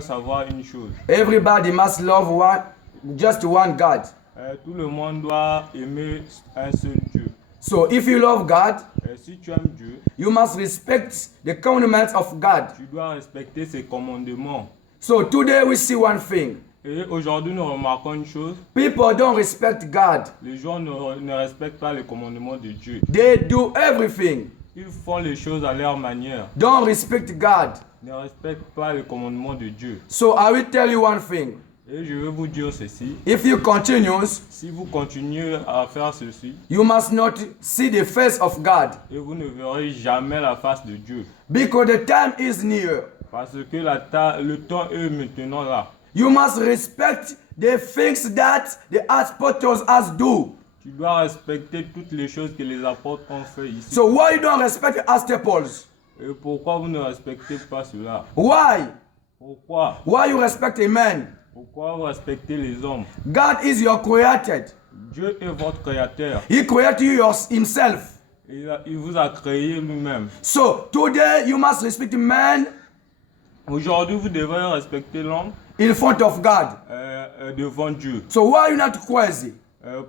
savoir une chose. Everybody must love just one God. Tout le monde doit aimer un seul Dieu. So if you love God, Si tu aimes Dieu, you must respect the commandments of God. tu dois respecter ses commandements. So today we see one thing. Et aujourd'hui, nous remarquons une chose. People don't respect God. Les gens ne respectent pas les commandements de Dieu. They do everything. Ils font les choses à leur manière. Don't respect God. Ne respectent pas les commandements de Dieu. So I will tell you one thing. Et je vais vous dire ceci. If you continue, Si vous continuez à faire ceci, you must not see the face of God. et vous ne verrez jamais la face de Dieu. Because the time is near. Parce que le temps est maintenant là. You must respect the things that the apostles has do. Tu dois respecter toutes les choses que les apôtres ont fait ici. So why you don't respect the apostles? Et pourquoi vous ne respectez pas cela? Why? Pourquoi? Why you respect a man? Pourquoi vous respectez les hommes? God is your created. Dieu est votre créateur. He created you himself. Il vous a créé lui-même. So today you must respect man Aujourd'hui, vous devez respecter l'homme in front of God. devant Dieu. So why you not crazy?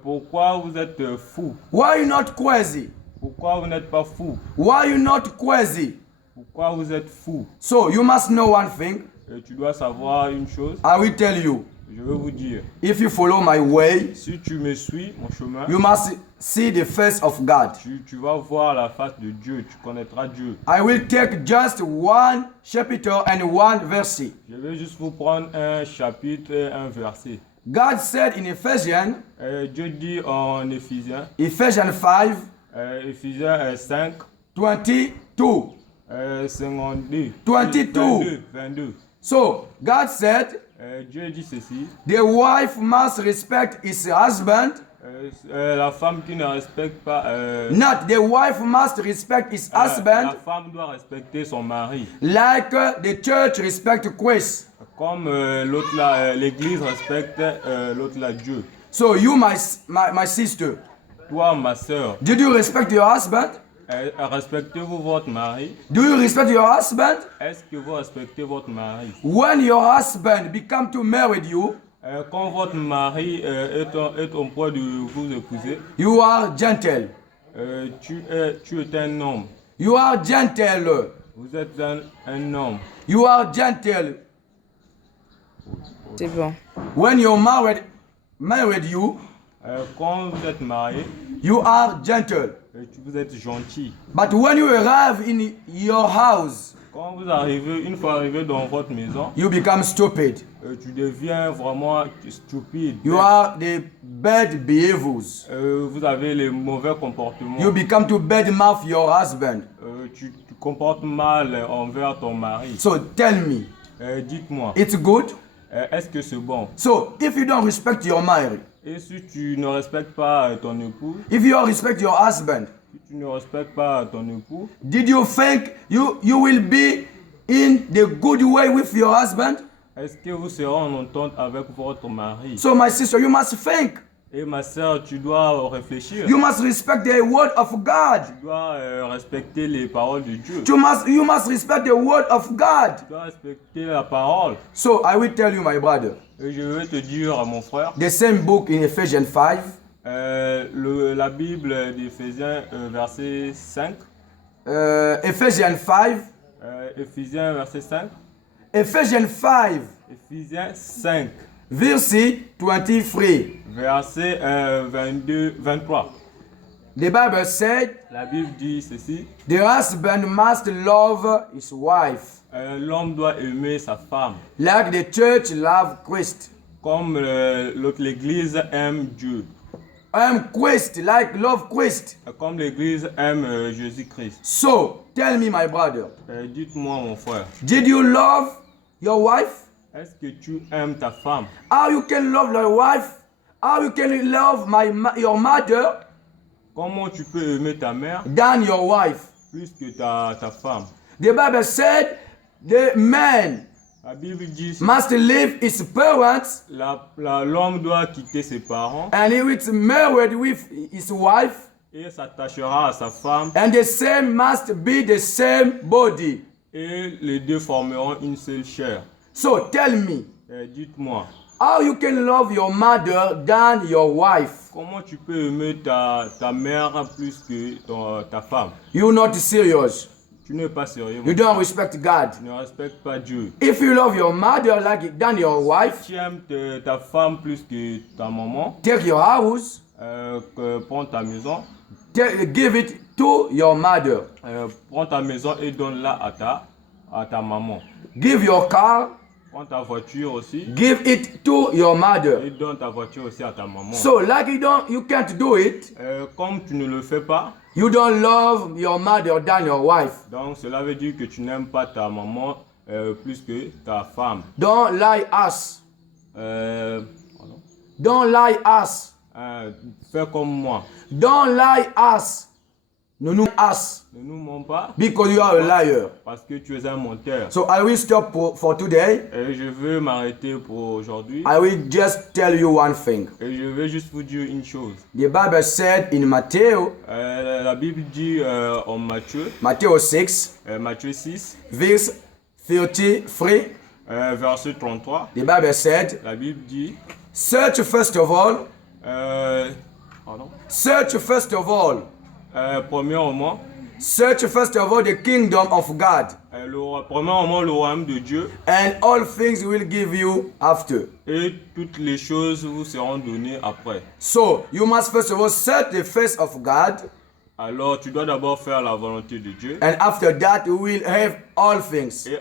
Pourquoi vous êtes fou? Why you not crazy? Pourquoi vous n'êtes pas fou? Why you not crazy? Pourquoi vous êtes fou? So you must know one thing. Tu dois savoir une chose. I will tell you. Je vais vous dire. If you follow my way, Si tu me suis, mon chemin, you must see the face of God. tu vas voir la face de Dieu. Tu connaîtras Dieu. I will take just one chapter and one verse. Je vais juste vous prendre un chapitre et un verset. God said in Ephesians, Dieu dit en Éphésiens, Ephesians 5, Éphésiens 5, 22. 52, 22. So God said, Dieu dit ceci. the wife must respect his husband. La femme qui ne respecte pas... Not the wife must respect his la husband femme doit respecter son mari. like the church respect Christ. Comme l'église respecte l'autre là, Dieu. So you, my sister, Toi, ma soeur, did you respect your husband? respectez-vous votre mari? Do you respect your husband? Est-ce que vous respectez votre mari? When your husband become to marry you, Quand votre mari est en point de vous épouser, you are gentle. tu es un homme. You are gentle. Vous êtes un homme. You are gentle. C'est bon. When you're married you, Quand vous êtes marié, you are gentle. vous êtes gentil. But when you arrive in your house, Quand vous arrivez, une fois arrivé dans votre maison, you become stupid. tu deviens vraiment stupide. You are the bad behaviors. Vous avez les mauvais comportements. You become to badmouth your husband. Tu te comportes mal envers ton mari. So tell me, Dites-moi, it's good? est-ce que c'est bon? So if you don't respect your marriage, Et si tu ne respectes pas ton époux, if you don't respect your husband, si tu ne respectes pas ton époux, did you think you will be in the good way with your husband? est-ce que vous serez en entente avec votre mari? So my sister, you must think. Et ma soeur, tu dois réfléchir. You must respect the word of God. Tu dois respecter les paroles de Dieu. You must respect the word of God. Tu dois respecter la parole. So I will tell you, my brother, Et je vais te dire à mon frère, the same book in Ephesians 5, la Bible d'Éphésiens verset 5. Ephesians 5, Éphésiens verset 5. Ephesians 5, Éphésiens 5. verse 23. Verset 23. The Bible said, La Bible dit ceci. the husband must love his wife, L'homme doit aimer sa femme. like the church love Christ. Comme l'église aime Dieu. Christ, like love Christ. Comme l'église aime Jésus-Christ. So, tell me, my brother, Dites-moi mon frère. did you love your wife? Est-ce que tu aimes ta femme? How you can love your wife? How you can love your mother Comment tu peux aimer ta mère than your wife? plus que ta femme? The Bible said the man La Bible dit must leave his parents l'homme doit quitter ses parents and he is married with his wife, et s'attachera à sa femme and the same must be the same body. et les deux formeront une seule chair. So tell me, Dites-moi, how you can love your mother than your wife? comment tu peux aimer ta mère plus que ta femme? You're not serious. Tu n'es pas sérieux. You mon don't frère. respect God. Tu ne respectes pas Dieu. If you love your mother than your wife, Tu aimes ta femme plus que ta maman. take your house, Prends ta maison. give it to your mother. Prends ta maison et donne-la à ta maman. Give your car, Prends ta voiture aussi give it to your mother. et donne ta voiture aussi à ta maman. So like you can't do it. Comme tu ne le fais pas, You don't love your mother than your wife. donc cela veut dire que tu n'aimes pas ta maman plus que ta femme. Don't lie us. Pardon. Don't lie us. Fais comme moi. Don't lie us. No, no, us. Ne nous mens pas Because you are a liar. parce que tu es un menteur. So I will stop for today. Et je veux m'arrêter pour aujourd'hui. I will just tell you one thing. Et je vais juste vous dire une chose. The Bible said in Matthew, La Bible dit en Matthew 6, Matthieu 6, verse 33, verset 33, the Bible said, la Bible dit, search first of all, pardon, search first of all, premièrement, search first of all the kingdom of God, premièrement le royaume de Dieu, and all things will give you after. et toutes les choses vous seront données après. So you must first of all search the face of God, Alors tu dois d'abord faire la volonté de Dieu. and after that you will have all things. Et